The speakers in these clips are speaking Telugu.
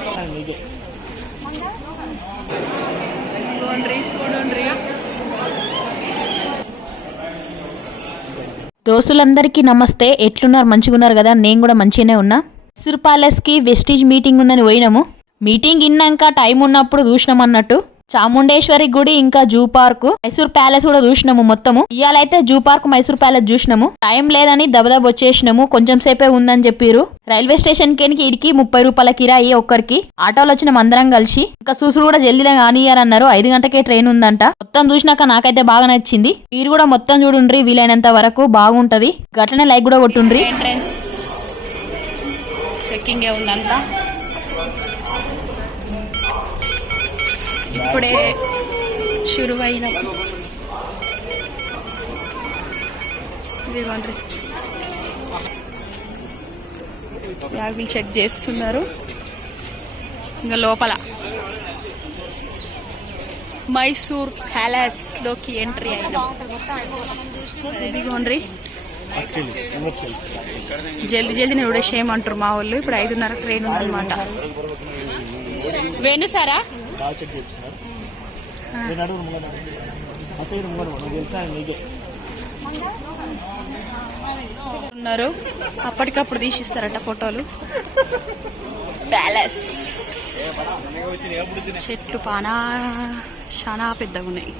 చూడండి దోస్తులందరికీ నమస్తే. ఎట్లున్నారు? మంచిగా ఉన్నారు కదా? నేను కూడా మంచిగానే ఉన్నా. మైసూర్ ప్యాలెస్కి వెస్టీజ్ మీటింగ్ ఉందని పోయినాము. మీటింగ్ ఇన్నాక టైం ఉన్నప్పుడు చూసినాం అన్నట్టు. చాముండేశ్వరి గుడి ఇంకా జూ పార్క్. మైసూర్ ప్యాలెస్ కూడా చూసినాము మొత్తము. ఇవాళైతే జూ పార్క్ మైసూర్ ప్యాలెస్ చూసినాము. టైం లేదని దబదబ వచ్చేసినాము. కొంచెం సేపే ఉందని చెప్పిరు రైల్వే స్టేషన్కి ఇడికి ముప్పై రూపాయల కిరాయి ఒక్కరికి. ఆటోలు వచ్చిన అందరం కలిసి ఇంకా చూసుడు కూడా జల్దీగా కానియారన్నారు ఐదు గంటకే ట్రైన్ ఉందంట. మొత్తం చూసినాక నాకైతే బాగా నచ్చింది. మీరు కూడా మొత్తం చూడుండ్రి. వీలైనంత వరకు బాగుంటది. గట్లనే లైక్ కూడా కొట్టుండ్రి. చెక్కింగ్ ఉందంతా ఇప్పుడే షురువైన ఇదిగోండి బ్యాగులు చెక్ చేస్తున్నారు. ఇంకా లోపల. మైసూర్ ప్యాలెస్లోకి ఎంట్రీ అయినా ఇదిగోండి జల్దీ జల్దీ నేను చేయమంటారు మా వాళ్ళు. ఇప్పుడు ఐదున్నర ట్రైన్ ఉందన్నమాట. వేణు సారా? నేను అడుగు ముంగడ అసలు ముంగడ నువ్వు తెలుసా నీకే ఉన్నారు అప్పటికప్పుడు తీసిస్తారట ఫోటోలు ప్యాలెస్ చెట్లు పానా చాలా పెద్దగా ఉన్నాయి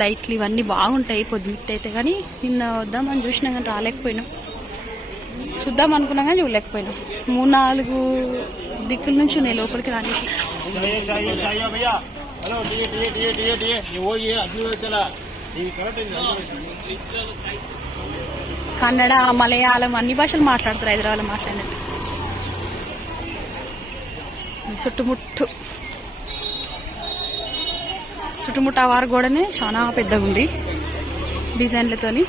లైట్లు ఇవన్నీ బాగుంటాయి పొద్దుమిట్ అయితే కానీ నిన్న వద్దామని చూసినా కానీ రాలేకపోయినాం చూద్దాం అనుకున్నాం కానీ చూడలేకపోయినాం మూడు నాలుగు దిక్కుల నుంచి ఉన్నాయి లోపలికి రానికి హలో డిఏ డిఏ డిఏ డిఏ డిఏ కన్నడ మలయాళం అన్ని భాషలు మాట్లాడతారు హైదరాబాద్లో మాట్లాడారు చుట్టుముట్టు. చుట్టుముట్టు ఆ వారు గోడనే చాలా పెద్దగా ఉంది డిజైన్లతోని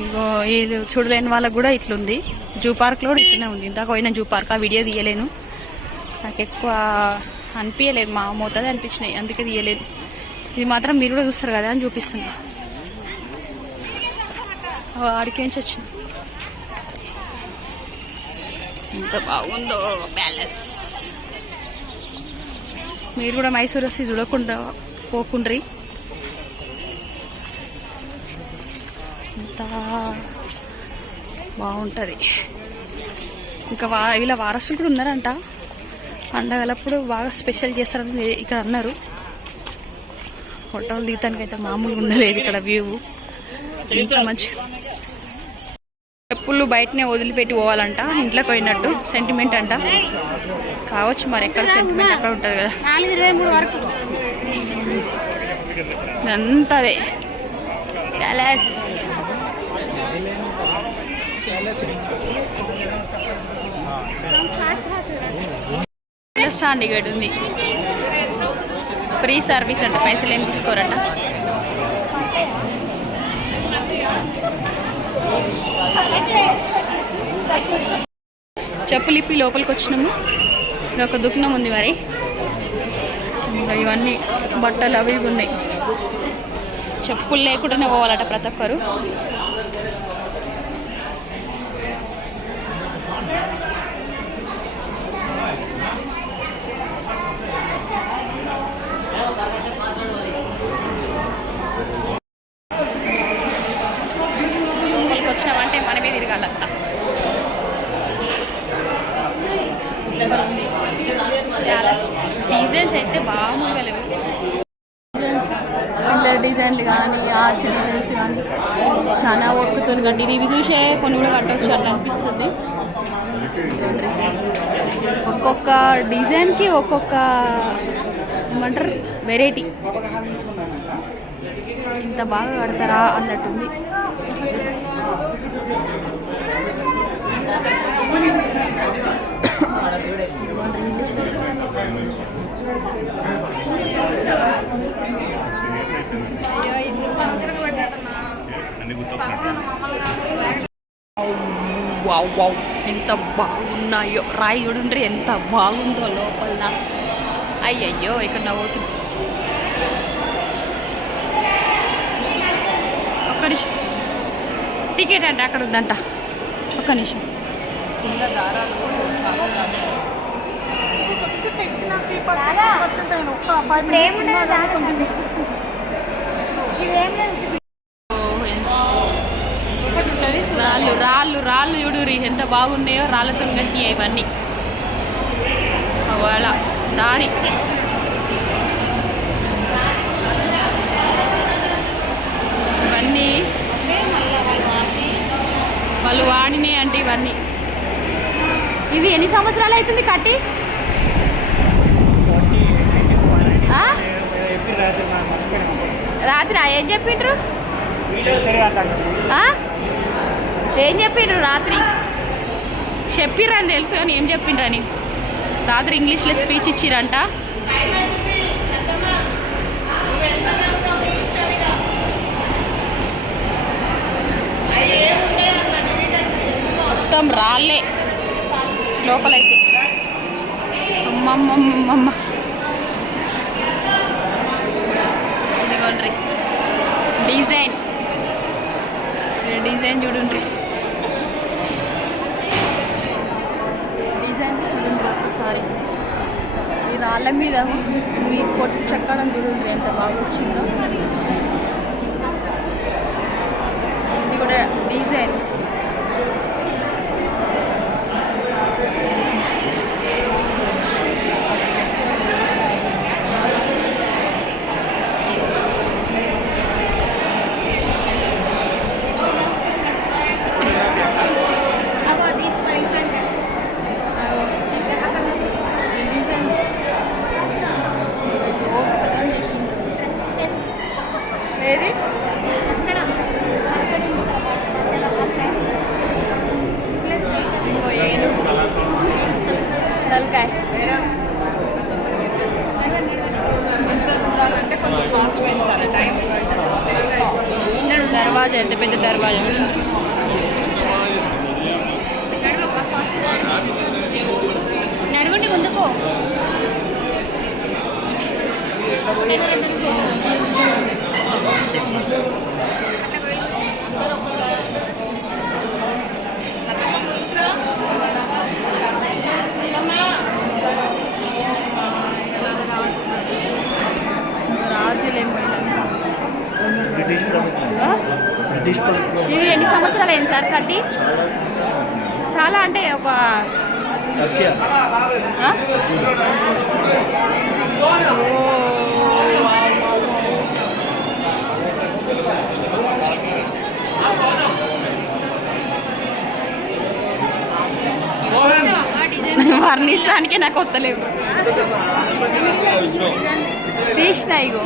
ఇంకో ఇది చూడలేని వాళ్ళకి కూడా ఇట్లుంది. జూ పార్క్లో కూడా ఇట్లనే ఉంది. ఇందాక పోయిన జూ పార్క్ ఆ వీడియో తీయలేను. నాకు ఎక్కువ అనిపించలేదు మా మోతాది అనిపించినాయి. అందుకే తీయలేదు. ఇది మాత్రం మీరు కూడా చూస్తారు కదా అని చూపిస్తున్నా. ఆడికి నుంచి వచ్చింది ఎంత బాగుందో ప్యాలెస్. మీరు కూడా మైసూర్ వస్తే చూడకుండా పోకుండ్రి. ఎంత బాగుంటుంది. ఇంకా వా వీళ్ళ వారసులు కూడా ఉన్నారంట. పండగలప్పుడు బాగా స్పెషల్ చేస్తారని ఇక్కడ అన్నారు. ఫోటోలు దిగటానికి అయితే మామూలుగా ఉండలేదు ఇక్కడ వ్యూ. ఇంత మంచి చెప్పులు బయటనే వదిలిపెట్టి పోవాలంట ఇంట్లోకి పోయినట్టు సెంటిమెంట్ అంట. కావచ్చు మరి ఎక్కడ సెంటిమెంట్ అక్కడ ఉంటుంది కదా. అదే ప్యాలెస్. స్టాండ్ టికెట్ ఉంది. ఫ్రీ సర్వీస్ అంట పైసలు ఏం తీసుకోరట? చెప్పులు ఇప్పి లోపలికి వచ్చినాము. ఇక్కడ ఒక దుకాణం ఉంది మరి. ఇంకా ఇవన్నీ బట్టలు అవి ఇవి ఉన్నాయి. చెప్పులు లేకుండానే పోవాలట ప్రతి ఒక్కరు లోపలికి వచ్చినామంటే మనమే తిరగాలంతా సూపర్ ఉంది ప్యాలెస్ డిజైన్స్ అయితే బాగుంగా లేవు డిజైన్స్ పిల్లర్ డిజైన్లు కానీ ఆర్చ్ డిజైన్స్ కానీ చాలా వర్క్తో కట్టి ఇవి చూసే కొన్ని కూడా కట్టవచ్చు అట్లా అనిపిస్తుంది. ఒక్కొక్క డిజైన్కి ఒక్కొక్క ఏమంటారు వెరైటీ. ఇంత బాగా కడతారా అన్నట్టుంది. వావ్ వావ్ ఎంత బాగున్నాయో. రాయి చూడండి ఎంత బాగుందో లోపల. అయ్యయ్యో ఇక్కడ నవ్వుతుంది ఒక్క నిమిషం. టికెట్ అంటే అక్కడ ఉందంట. ఒక్క నిమిషం. రాళ్ళు బాగున్నాయో రాళ్ళతో కట్టి ఇవన్నీ. వాళ్ళ దారి. ఇవన్నీ వాళ్ళు వాడినాయి అంటే ఇవన్నీ. ఇది ఎన్ని సంవత్సరాలు అవుతుంది కట్టి? రాత్రి ఏం చెప్పిండ్రు? ఏం చెప్పిండ్రు రాత్రి? చెప్పిర్రని తెలుసు కానీ ఏం చెప్పిండ్రని? రాత్రి ఇంగ్లీష్లో స్పీచ్ ఇచ్చిరంట మొత్తం రాళ్ళే. లోపలైతే. అమ్మమ్మమ్మమ్మ. డిజైన్. డిజైన్ చూడండి డిజైన్ చూడండి ఒకసారి ఈ రాళ్ళ మీద మీ కొట్టు చెక్కడం చూడండి ఎంత బాగా వచ్చిందో. ఇది కూడా డిజైన్ ఈ డిజైన్స్ ఏది ఇంకో ఏనుగు తలకాయ దర్వాజా ఎంత పెద్ద దర్వాజా నడవండి ముందుకు రాజులేమో ఇలా. బ్రిటిష్ ప్రభుత్వం ఇవి ఎన్ని సంవత్సరాలు అయింది సార్ కట్టి? చాలా అంటే ఒక సస్య ఆ? వర్ణిస్తానికి నాకు వస్తలేవు తీసిన ఇగో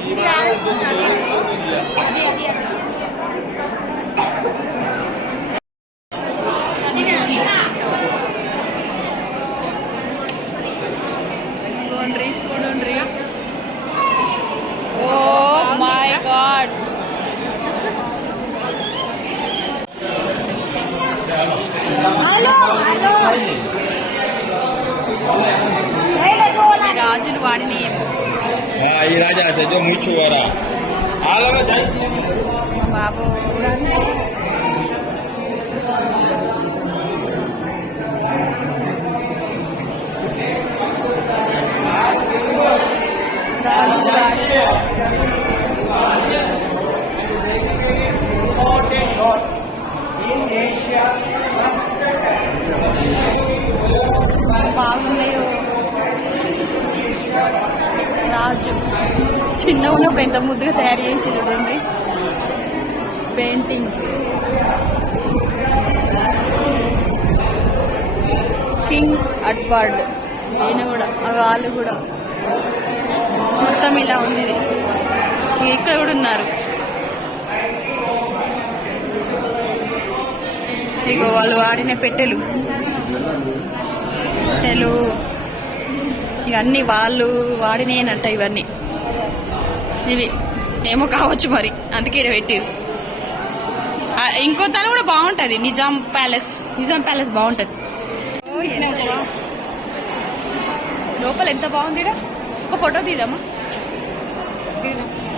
వాడిని ఈ రాజా છે જો મૂછું વાળા હાલ હવે જઈશ બાબુ Thank you. రాజు. చిన్న ఉన్నప్పుడు పెద్ద ముద్దుగా తయారు చేసి చూడండి. పెయింటింగ్. King Edward. ఈయన కూడా వాళ్ళు కూడా. మొత్తం ఇలా ఉంది. ఇక్కడ కూడా ఉన్నారు. ఇగో వాళ్ళు వాడిన పెట్టెలు. పెట్టెలు. ఇవన్నీ వాళ్ళు వాడినేనంట ఇవన్నీ. ఇవి ఏమో కావచ్చు మరి అందుకే ఇక్కడ పెట్టిరు ఆ, ఇంకో తన కూడా బాగుంటుంది నిజాం ప్యాలెస్ నిజాం ప్యాలెస్ బాగుంటుంది. లోపల ఎంత బాగుంది? ఒక ఫోటో తీద్దామా?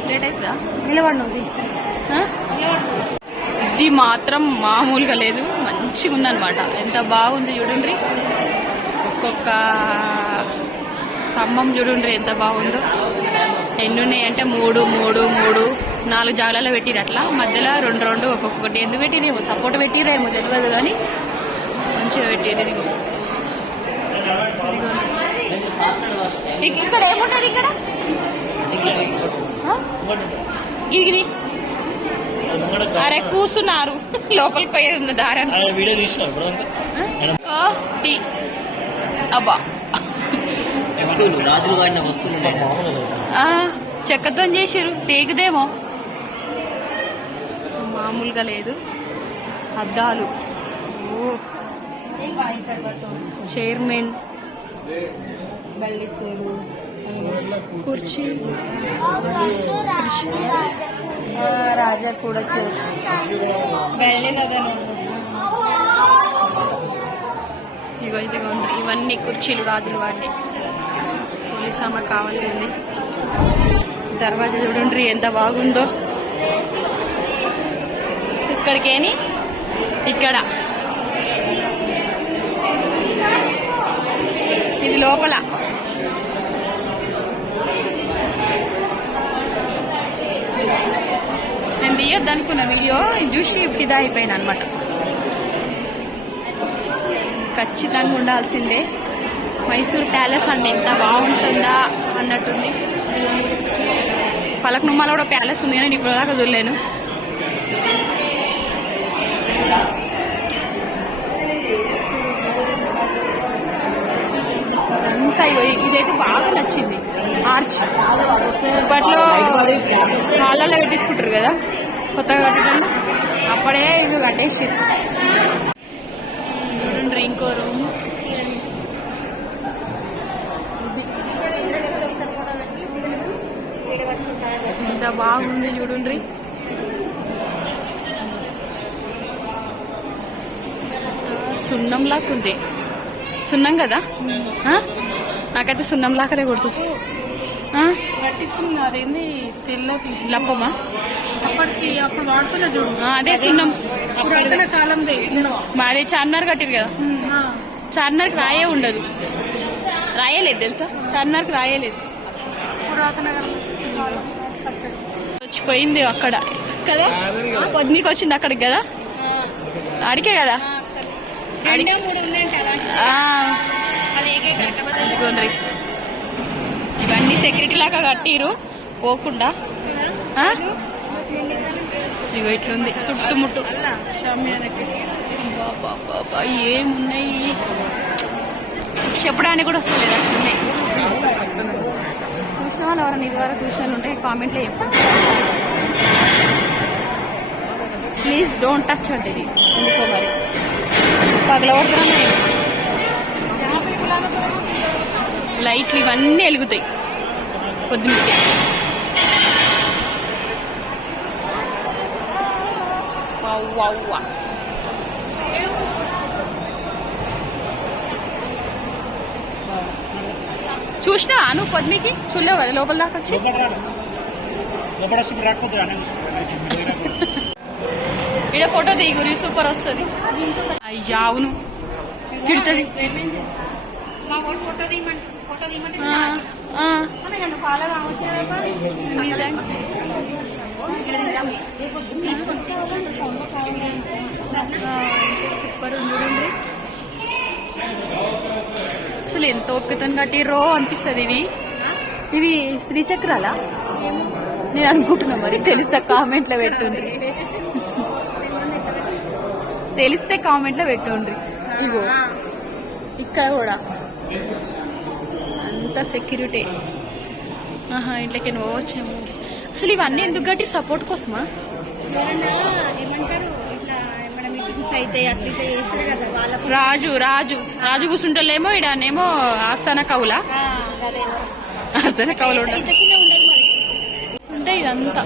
లేట్ అవుతుందా నిలబడి? ఇది మాత్రం మామూలుగా లేదు మంచిగా ఉందన్నమాట ఎంత బాగుంది చూడండి. ఒక్కొక్క స్తంభం చూడండి ఎంత బాగుందో. ఎన్ని ఉన్నాయి అంటే మూడు మూడు మూడు నాలుగు జాగాలలో పెట్టిరు అట్లా. మధ్యలో రెండు రెండు ఒక్కొక్కటి. ఎందుకు పెట్టిరేమో సపోర్ట్ పెట్టిరేమో తెలియదు కానీ మంచిగా పెట్టిరు ఇదిగో. ఇక్కడ ఏముంటుంది ఇక్కడ? ఇది అరే కూర్చున్నారు. లోపలికి పోయేది ఉంది దారం. టీ. అబ్బా. వస్తువులు రాజులు వాడిన వస్తువులు ఆ, చెక్కతో చేసిరు టేకుదేమో. మామూలుగా లేదు. అద్దాలు. ఓ. చైర్మన్. కుర్చీ. రాజా కూడా ఇగో ఇదిగోండి ఇవన్నీ కుర్చీలు రాజులు వాడి పోలీస్ ఆమె కావాలి ఉంది దర్వాజా చూడండి ఎంత బాగుందో. ఇక్కడికేని? ఇక్కడ. ఇది లోపల. నేను తీయొద్దు అనుకున్న వీడియో ఇది చూసి ఫిదా అయిపోయాను అనమాట ఖచ్చితంగా ఉండాల్సిందే. మైసూర్ ప్యాలెస్ అంటే ఎంత బాగుంటుందా అన్నట్టుంది. పలకనుమాల కూడా ప్యాలెస్ ఉంది కానీ ఇప్పుడు దాకా చూడలేను. అంతా ఇదైతే బాగా నచ్చింది. ఆర్చ్. ఇప్పట్లో కాళ్ళలో పెట్టించుకుంటారు కదా. కొత్తగా కట్టడం అప్పుడే ఇవి కట్టేసి చూడండి ఇంకో రూమ్. బాగుంది చూడండి సున్నం లాగా ఉంది సున్నం కదా? నాకైతే సున్నం లాకనే లప్పమా? ఆ, అదే సున్నం. మాదే చార్మినార్ కట్టిరు కదా? చార్మినార్కి రాయే ఉండదు. రాయలేదు తెలుసా? చార్మినార్కి రాయలేదు. పురాతన వచ్చిపోయింది అక్కడ. కదా? పొద్దునికి వచ్చింది అక్కడికి కదా? అడిగే కదా. ఇవన్నీ సెక్యూరిటీ లాగా కట్టిరు. పోకుండా? ఇగో ఇట్లుంది. చుట్టుముట్టు బాబా ఏమున్నాయి? చెప్పడానికి కూడా వస్తలేదు అట్లున్నాయి చూసిన వాళ్ళు ఎవరైనా ఇది వరకు చూసిన వాళ్ళు ఉంటే కామెంట్లో చెప్పండి. ప్లీజ్ డోంట్ టచ్ అంటే ఇది ఎందుకో మరి? పగలగొడుతున్నా లైట్లు ఇవన్నీ వెలుగుతాయి. పొద్దున్నే. వావ్ వావ్ వా. చూసినా నువ్వు పొద్దుకి చూడలేవు కదా లోపల దాకా వచ్చి. ఇక్కడ ఫోటో దిగురి సూపర్ వస్తుంది. అయ్యా అవును. తిడుతుంది. మా వాడు ఫోటో తీయమంటే ఫోటో తీయమంటే ఆ, ఆ. నన్ను ఫాలో కావచ్చు కదా నిజంగా. తీసుకోండి తీసుకోండి ఫోన్లో ఆ, సూపర్ ఉంది చూడండి అసలు ఎంత ఓపికతో కట్టిర్రో అనిపిస్తుంది ఇవి. ఇవి శ్రీచక్రాలా నేను అనుకుంటున్నా మరి తెలిస్తే కామెంట్లో పెట్టుండ్రి తెలిస్తే కామెంట్లో పెట్టుండ్రి ఇగో ఇక్కడ కూడా. అంత సెక్యూరిటీ ఆహా ఇంట్లోకి నువ్వు వచ్చాము. అసలు ఇవన్నీ ఎందుకు కట్టి సపోర్ట్ కోసమా? ఏమంటారు ఇట్లా ఏమన్నా మీటింగ్స్ అయితే అట్లా ఇట్లా చేస్తారు కదా వాళ్ళకు రాజు రాజు. రాజు కూర్చుంటలేమో ఇడనేమో ఆస్థాన కవుల? ఆస్థాన కవులు ఉండవు ఇంత చిన్న ఉండదు మరి. ఉంటే ఇదంతా.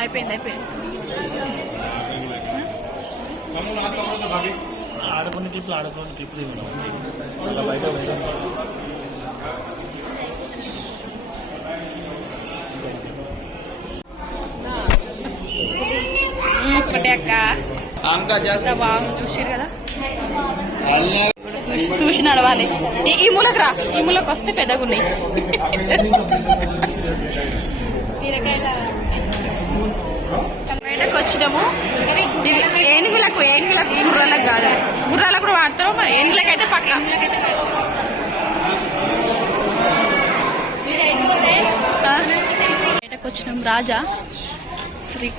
అయిపోయింది అయిపోయింది. ఆడుకునే క్లిప్లు ఆడుకునే క్లిప్లు ఇవ్వడం. బయట బర్త్డే అక్క. ఎంత బాగుంది చూసారు కదా? చూసి- నడవాలి. ఈ- మూలకు రా. ఈ మూలకు వస్తే పెద్దగా ఉన్నాయి బయటకు వచ్చినాము. ఏనుగులకు ఏనుగులకు గుర్రాలకు కాదు. గుర్రాలకు కూడా వాడతారు మరి ఏనుగులకు అయితే పక్క? బయటకు వచ్చినాం రాజా. శ్రీ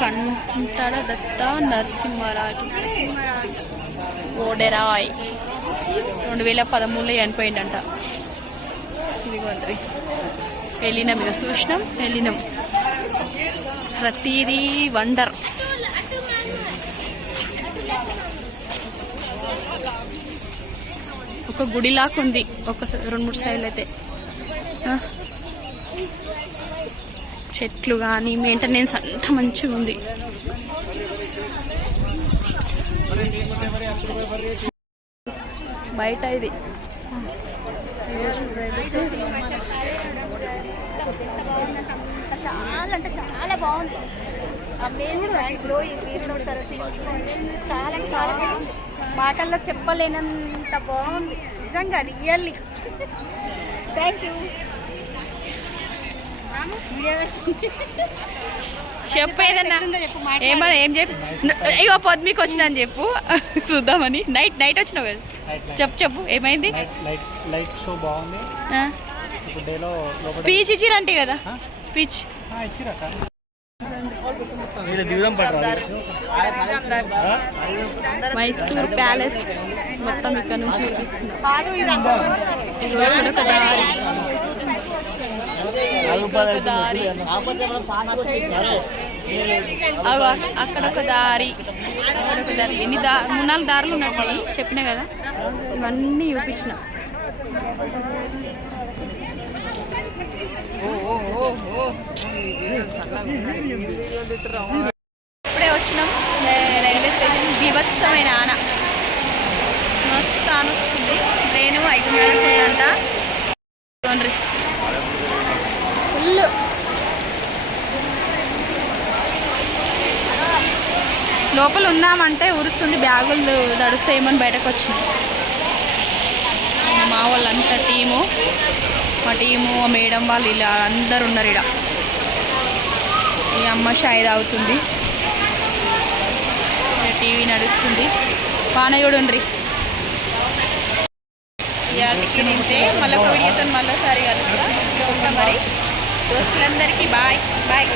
కంటడ దత్త నరసింహరాజు. ఓడెరాయ్. రెండు వేల పదమూడులో చనిపోయిందంట ఇదిగోండి. వెళ్ళినాం ఇక చూసినాం వెళ్ళినాం. ప్రతిదీ వండర్. ఒక గుడిలాగా ఉంది. ఒక రెండు మూడు సార్లు అయితే. చెట్లు కానీ మెయింటెనెన్స్ అంతా మంచిగా ఉంది. బయట ఇది. చాలా అంటే చాలా బాగుంది అమేజింగ్ అండ్ గ్లోయింగ్ మీరు కూడా ఒకసారి వచ్చి చూసుకోండి. చాలా అంటే చాలా బాగుంది. మాటల్లో చెప్పలేనంత బాగుంది. నిజంగా రియల్లీ థ్యాంక్ యూ చెప్పు ఏదన్నా. ఏమన్నా ఏం చెప్పు? ఇగో పొద్దుమీకు వచ్చినా అని చెప్పు. చూద్దామని. నైట్ నైట్ వచ్చినావు కదా? చెప్పు చెప్పు. ఏమైంది? లైట్ షో బాగుంది. స్పీచ్ ఇచ్చిరంటే కదా? స్పీచ్. మైసూర్ ప్యాలెస్ మొత్తం ఇక్కడ నుంచి చూపిస్తున్నాం. ఒక దారి అక్కడ ఒక దారి. ఒక దారి. ఎన్ని దా మూడు నాలుగు దారులు ఉన్నట్టు చెప్పినా కదా? ఇవన్నీ చూపించిన. ఓ వచ్చినాం రే- రైల్వే స్టేషన్ బీభత్సమైన ఆన మస్తు ఆన వస్తుంది ట్రైన్ ఐదున్నరకు పోయిందంట చూడండి ఫుల్ లోపల ఉందామంటే ఉరుస్తుంది బ్యాగులు దడుస్తాయేమని బయటకు వచ్చింది మా వాళ్ళంతా టీము మా టీము మేడం వాళ్ళు ఇలా అందరు ఉన్నారు ఇక్కడ ఈ అమ్మ షాయి తాగుతుంది. టీవీ నడుస్తుంది. వాన చూడండి ఇవాళకి మళ్ళీ ఒక వీడియోతో మళ్ళీసారి కలుస్తా. మరి. దోస్తులందరికీ బాయ్. బాయ్.